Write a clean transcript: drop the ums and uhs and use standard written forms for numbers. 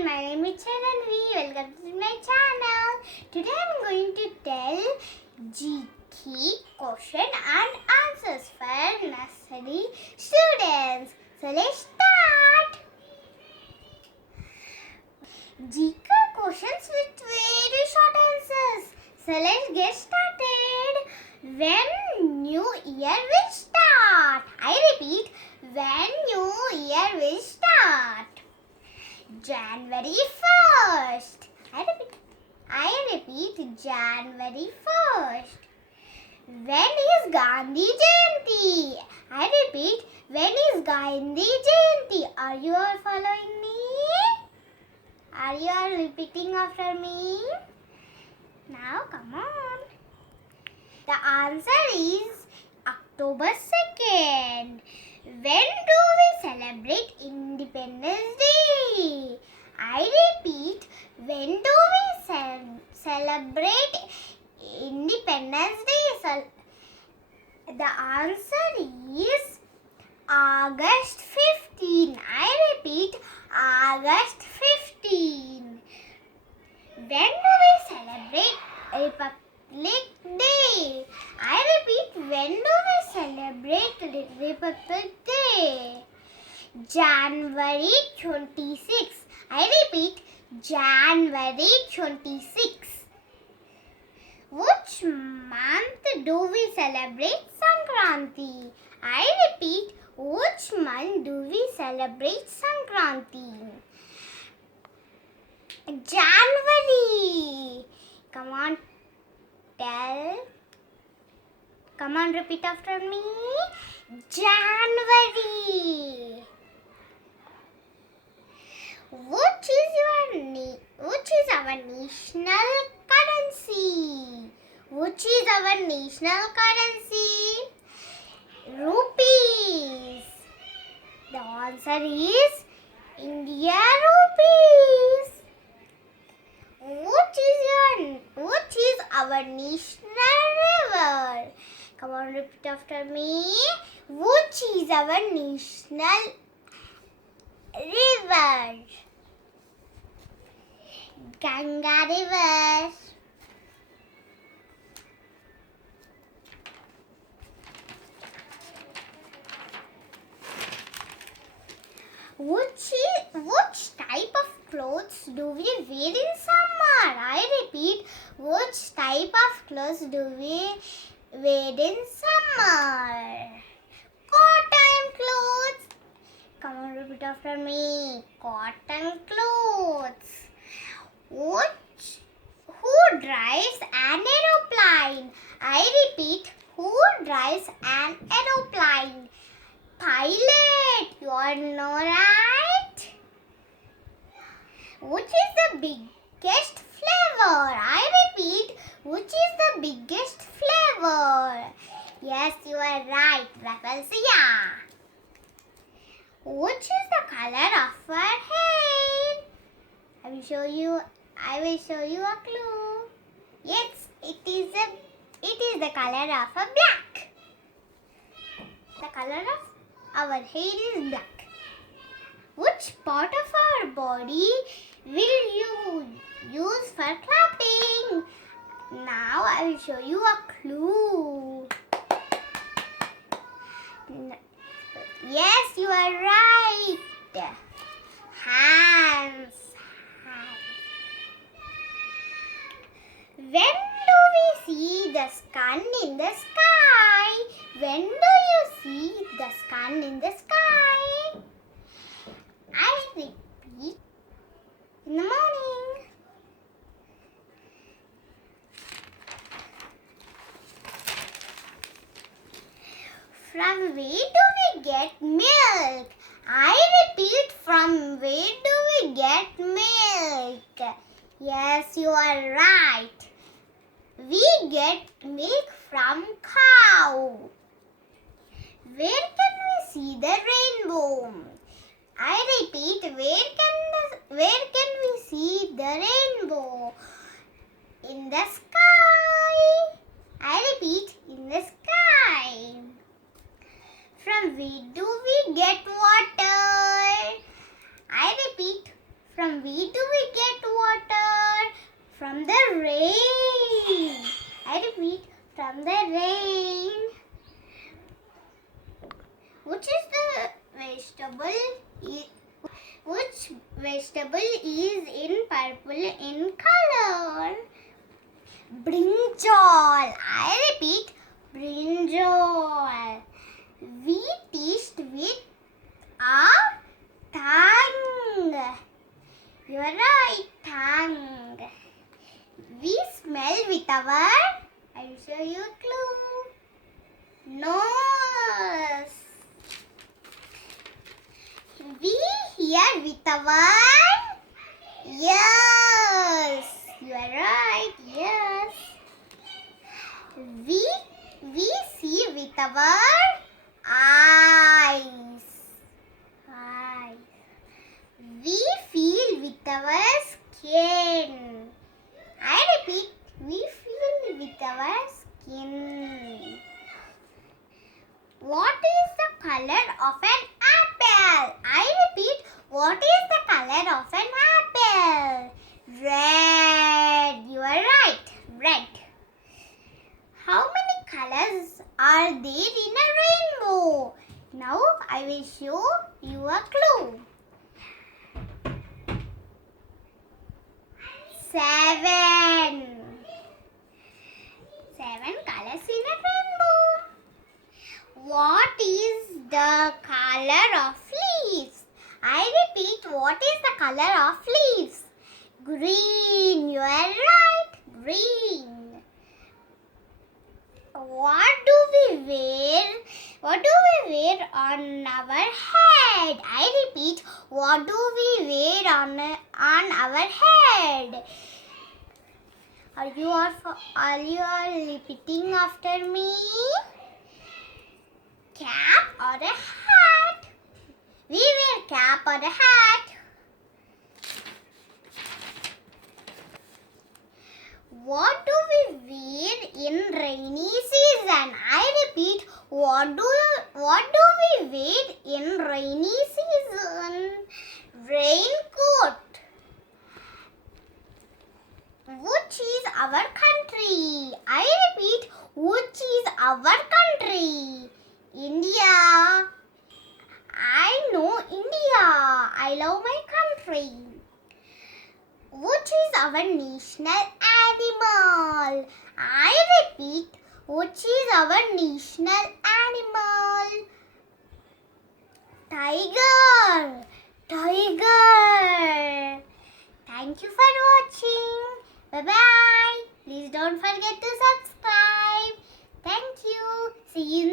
everyone, my name is Chaaranvi. Welcome to my channel. Today I am going to tell GK question and answers for nursery students. So let's start. GK questions with very short answers. So let's get started. When new year will start? I repeat, when new year will start? January 1st. I repeat, January 1st. When is Gandhi Jayanti? I repeat, when is Gandhi Jayanti? Are you all following me? Are you all repeating after me? Now come on. The answer is October 2nd. When do we celebrate Independence Day? I repeat, when do we celebrate Independence Day? The answer is August 15. I repeat, August 15. When do we celebrate Republic Day? I repeat, when do we celebrate Republic Day? January 26. I repeat, January 26. Which month do we celebrate Sankranti? I repeat, which month do we celebrate Sankranti? January. Come on, tell. Come on, repeat after me. January. Which is our national currency? Which is our national currency? Rupees. The answer is India rupees. Which is our national river? Come on, repeat after me. Which is our national river? Ganga river. Which type of clothes do we wear in summer? I repeat, which type of clothes do we wear in summer? Cotton clothes. Come on, repeat after me. Cotton clothes. Who drives an aeroplane? I repeat, who drives an aeroplane? Pilot. You all know, right? Which is the biggest flavor? I repeat, which is the biggest flavor? Yes, you are right, Rafflesia. Which is the color of our hair? I will show you a clue. Yes, it is the color of a black. The color of our hair is black. Which part of our body will you use for clapping? Now I will show you a clue. Yes, you are right. Hands. When do we see the sun in the sky? When do you see the sun in the sky? I repeat, in the morning. From where do we get milk? I repeat, from where do we get milk? Yes, you are right. We get milk from cow. Where can we see the rainbow? I repeat, where can we see the rainbow? In the sky. I repeat, in the sky. From where do we get water? I repeat, From V do we get water? From the rain. I repeat, from the rain. Which is the vegetable? Which vegetable is in purple in color? Brinjal. I repeat, brinjal. We taste with our tongue. You are right, tongue. We smell with our, I will show you a clue, nose. We hear with our ears. You are right, yes. We see with our eyes. We feel with our skin. I repeat, we feel with our skin. What is the color of an apple? I repeat, what is the color of an apple? Red. You are right, red. How many colors are there in a rainbow? Now I will show you a clue. 7. 7 colors in a rainbow. What is the color of leaves? I repeat, what is the color of leaves? Green. You are right, green. What do we wear? What do we wear on our head? I repeat, what do we wear on our head? Are you all repeating after me? Cap or a hat? We wear cap or a hat. What do we wear in rainy season? I repeat, what do we wear in rainy season? Raincoat. Which is our country? I repeat, which is our country? India. I know India. I love my country. Which is our national animal? I repeat, which is our national animal? Tiger. Tiger. Thank you for watching. Bye-bye. Please don't forget to subscribe. Thank you. See you